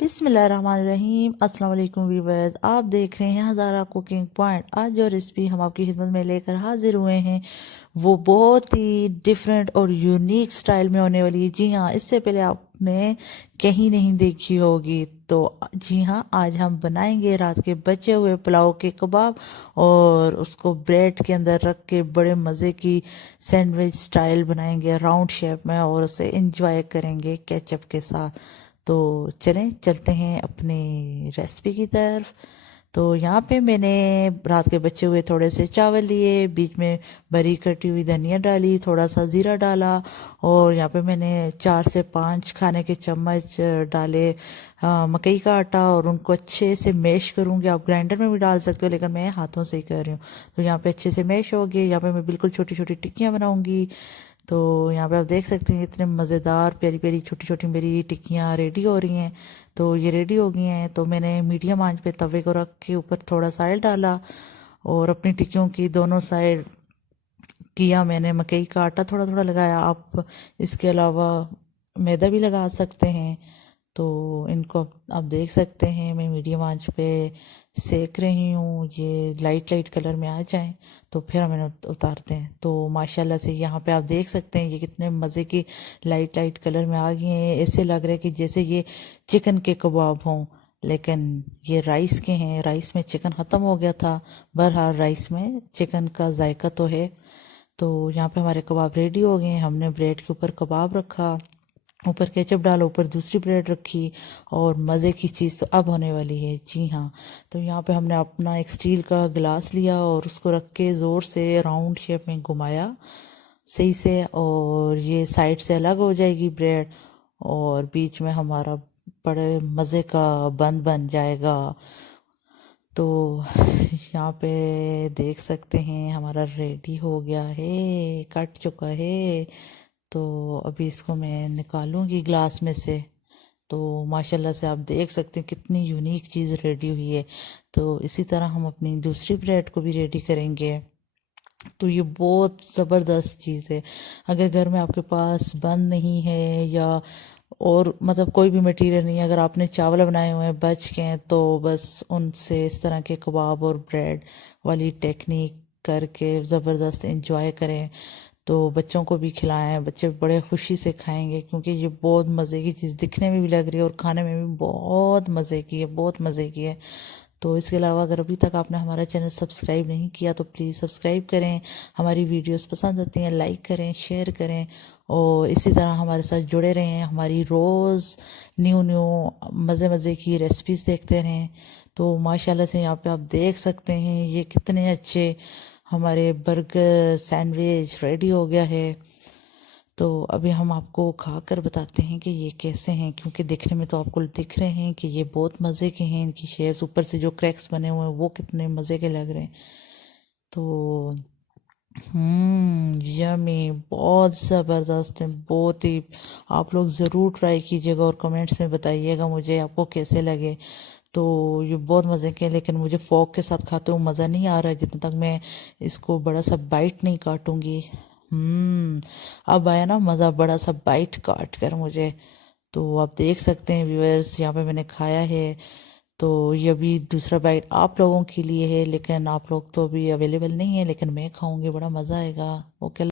बिस्मिल्लाहिर्रहमानिर्रहीम। अस्सलाम वालेकुम व्यूअर्स, आप देख रहे हैं हज़ारा कुकिंग पॉइंट। आज जो रेसिपी हम आपकी खिदमत में लेकर हाजिर हुए हैं वो बहुत ही डिफरेंट और यूनिक स्टाइल में होने वाली है। जी हाँ, इससे पहले आपने कहीं नहीं देखी होगी। तो जी हाँ, आज हम बनाएंगे रात के बचे हुए पुलाव के कबाब और उसको ब्रेड के अंदर रख के बड़े मज़े की सैंडविच स्टाइल बनाएंगे राउंड शेप में और उसे इंजॉय करेंगे केचप के साथ। तो चलें चलते हैं अपनी रेसिपी की तरफ। तो यहाँ पे मैंने रात के बचे हुए थोड़े से चावल लिए, बीच में बारीक कटी हुई धनिया डाली, थोड़ा सा ज़ीरा डाला और यहाँ पे मैंने 4 से 5 खाने के चम्मच डाले मकई का आटा और उनको अच्छे से मैश करूँगी। आप ग्राइंडर में भी डाल सकते हो लेकिन मैं हाथों से ही कर रही हूँ। तो यहाँ पे अच्छे से मैश हो गए। यहाँ पे मैं बिल्कुल छोटी छोटी टिक्कियाँ बनाऊँगी। तो यहाँ पे आप देख सकते हैं इतने मज़ेदार प्यारी प्यारी छोटी छोटी मेरी टिक्कियाँ रेडी हो रही हैं। तो ये रेडी हो गई हैं। तो मैंने मीडियम आंच पे तवे को रख के ऊपर थोड़ा सा ऑयल डाला और अपनी टिक्कियों की दोनों साइड किया मैंने। मकई का आटा थोड़ा थोड़ा लगाया। आप इसके अलावा मैदा भी लगा सकते हैं। तो इनको आप देख सकते हैं मैं मीडियम आंच पे सेक रही हूँ। ये लाइट लाइट कलर में आ जाएं तो फिर हम इन्हें उतारते हैं। तो माशाल्लाह से यहाँ पे आप देख सकते हैं ये कितने मज़े की लाइट लाइट कलर में आ गए हैं। ऐसे लग रहा है कि जैसे ये चिकन के कबाब हों, लेकिन ये राइस के हैं। राइस में चिकन ख़त्म हो गया था। बहरहाल राइस में चिकन का जायका तो है। तो यहाँ पे हमारे कबाब रेडी हो गए हैं। हमने ब्रेड के ऊपर कबाब रखा, ऊपर केचप डाला, ऊपर दूसरी ब्रेड रखी और मज़े की चीज़ तो अब होने वाली है। जी हाँ, तो यहाँ पे हमने अपना एक स्टील का गिलास लिया और उसको रख के ज़ोर से राउंड शेप में घुमाया सही से और ये साइड से अलग हो जाएगी ब्रेड और बीच में हमारा बड़े मज़े का बन जाएगा। तो यहाँ पे देख सकते हैं हमारा रेडी हो गया है, कट चुका है। तो अभी इसको मैं निकालूंगी ग्लास में से। तो माशाल्लाह से आप देख सकते हैं कितनी यूनिक चीज़ रेडी हुई है। तो इसी तरह हम अपनी दूसरी ब्रेड को भी रेडी करेंगे। तो ये बहुत ज़बरदस्त चीज़ है। अगर घर में आपके पास बन नहीं है या और मतलब कोई भी मटेरियल नहीं है, अगर आपने चावल बनाए हुए हैं बच के हैं तो बस उनसे इस तरह के कबाब और ब्रेड वाली टेक्निक करके ज़बरदस्त इंजॉय करें। तो बच्चों को भी खिलाएं, बच्चे बड़े खुशी से खाएंगे क्योंकि ये बहुत मज़े की चीज़ दिखने में भी लग रही है और खाने में भी बहुत मज़े की है, बहुत मज़े की है। तो इसके अलावा अगर अभी तक आपने हमारा चैनल सब्सक्राइब नहीं किया तो प्लीज़ सब्सक्राइब करें। हमारी वीडियोस पसंद आती हैं लाइक करें, शेयर करें और इसी तरह हमारे साथ जुड़े रहें। हमारी रोज़ न्यू न्यू मज़े मज़े की रेसिपीज़ देखते रहें। तो माशाल्लाह से यहाँ पे आप देख सकते हैं ये कितने अच्छे हमारे बर्गर सैंडविच रेडी हो गया है। तो अभी हम आपको खा कर बताते हैं कि ये कैसे हैं, क्योंकि देखने में तो आपको दिख रहे हैं कि ये बहुत मज़े के हैं। इनकी शेप्स ऊपर से जो क्रैक्स बने हुए हैं वो कितने मज़े के लग रहे हैं। तो यमी, बहुत ज़बरदस्त है, बहुत ही। आप लोग ज़रूर ट्राई कीजिएगा और कमेंट्स में बताइएगा मुझे आपको कैसे लगे। तो ये बहुत मज़े के हैं लेकिन मुझे फोक के साथ खाते हुए मज़ा नहीं आ रहा है जितना तक मैं इसको बड़ा सा बाइट नहीं काटूंगी। अब आया ना मज़ा बड़ा सा बाइट काट कर मुझे। तो आप देख सकते हैं व्यूअर्स यहाँ पे मैंने खाया है। तो ये अभी दूसरा बाइट आप लोगों के लिए है लेकिन आप लोग तो अभी अवेलेबल नहीं है, लेकिन मैं खाऊंगी, बड़ा मज़ा आएगा। ओके।